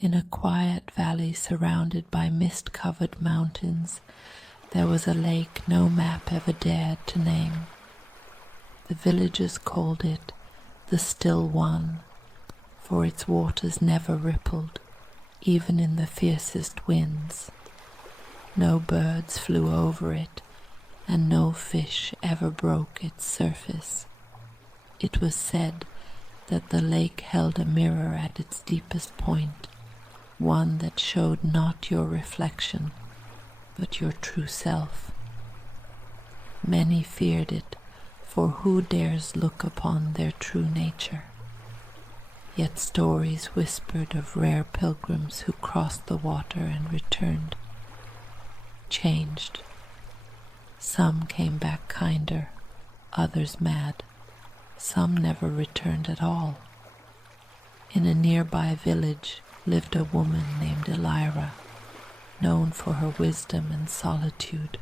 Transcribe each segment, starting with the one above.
In a quiet valley surrounded by mist-covered mountains, there was a lake no map ever dared to name. The villagers called it the Still One, for its waters never rippled, even in the fiercest winds. No birds flew over it, and no fish ever broke its surface. It was said that the lake held a mirror at its deepest point, one that showed not your reflection, but your true self. Many feared it, for who dares look upon their true nature? Yet stories whispered of rare pilgrims who crossed the water and returned, changed. Some came back kinder, others mad. Some never returned at all. In a nearby village lived a woman named Elra, known for her wisdom and solitude.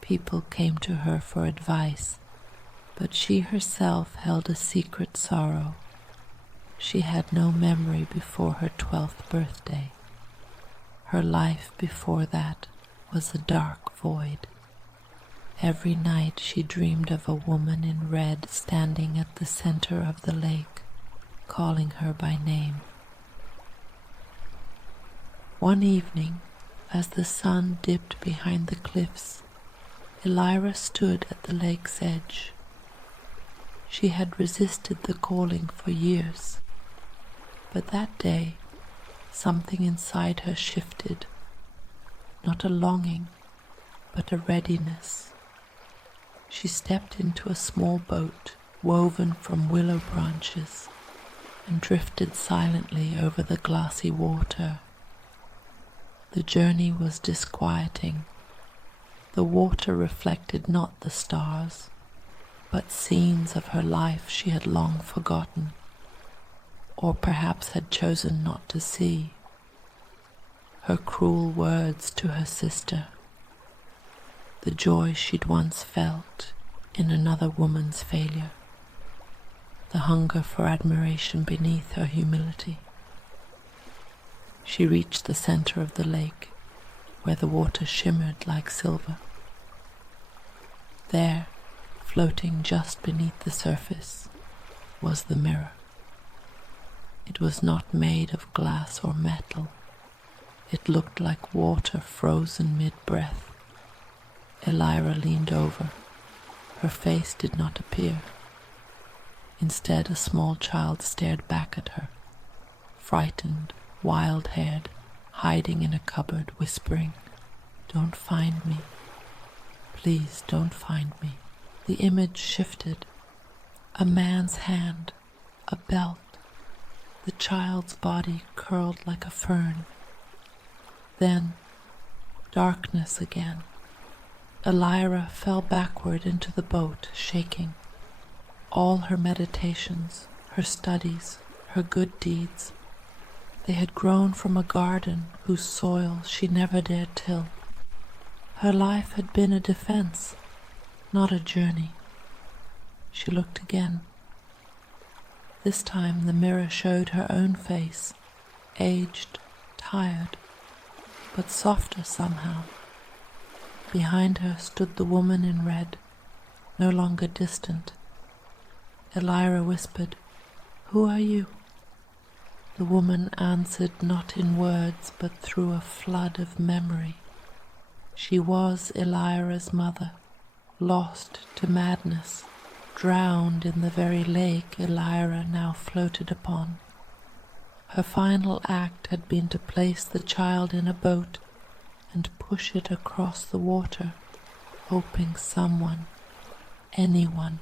People came to her for advice, but she herself held a secret sorrow. She had no memory before her 12th birthday. Her life before that was a dark void. Every night she dreamed of a woman in red standing at the center of the lake, calling her by name. One evening, as the sun dipped behind the cliffs, Elra stood at the lake's edge. She had resisted the calling for years, but that day something inside her shifted, not a longing, but a readiness. She stepped into a small boat woven from willow branches and drifted silently over the glassy water. The journey was disquieting. The water reflected not the stars, but scenes of her life she had long forgotten, or perhaps had chosen not to see. Her cruel words to her sister, the joy she'd once felt in another woman's failure, the hunger for admiration beneath her humility. She reached the center of the lake, where the water shimmered like silver. There, floating just beneath the surface, was the mirror. It was not made of glass or metal. It looked like water frozen mid-breath. Elra leaned over. Her face did not appear. Instead, a small child stared back at her, frightened, wild-haired, hiding in a cupboard, whispering, "Don't find me. Please don't find me." The image shifted. A man's hand, a belt, the child's body curled like a fern. Then, darkness again. Elra fell backward into the boat, shaking. All her meditations, her studies, her good deeds, they had grown from a garden whose soil she never dared till. Her life had been a defense, not a journey. She looked again. This time the mirror showed her own face, aged, tired, but softer somehow. Behind her stood the woman in red, no longer distant. Elra whispered, "Who are you?" The woman answered not in words, but through a flood of memory. She was Elra's mother, lost to madness, drowned in the very lake Elra now floated upon. Her final act had been to place the child in a boat and push it across the water, hoping someone, anyone,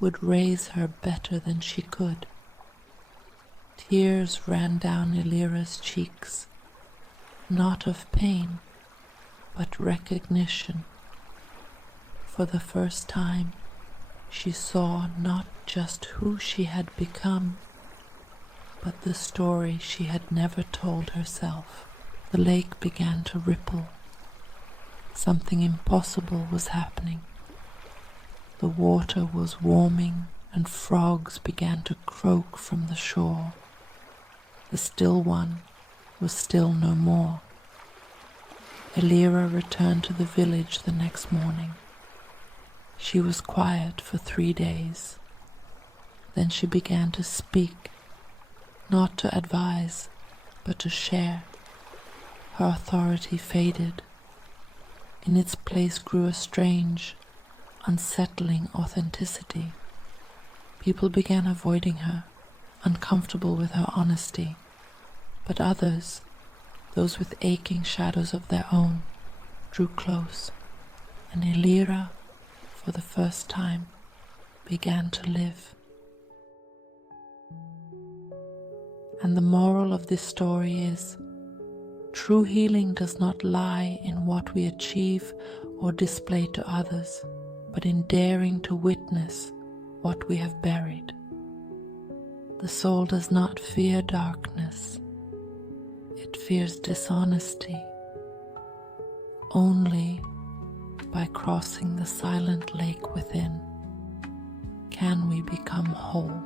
would raise her better than she could. Tears ran down Elra's cheeks, not of pain, but recognition. For the first time, she saw not just who she had become, but the story she had never told herself. The lake began to ripple. Something impossible was happening. The water was warming and frogs began to croak from the shore. The still one was still no more. Elra returned to the village the next morning. She was quiet for 3 days. Then she began to speak, not to advise, but to share. Her authority faded. In its place grew a strange, unsettling authenticity. People began avoiding her, uncomfortable with her honesty, but others, those with aching shadows of their own, drew close, and Elra, for the first time, began to live. And the moral of this story is, true healing does not lie in what we achieve or display to others, but in daring to witness what we have buried. The soul does not fear darkness. It fears dishonesty. Only by crossing the silent lake within can we become whole.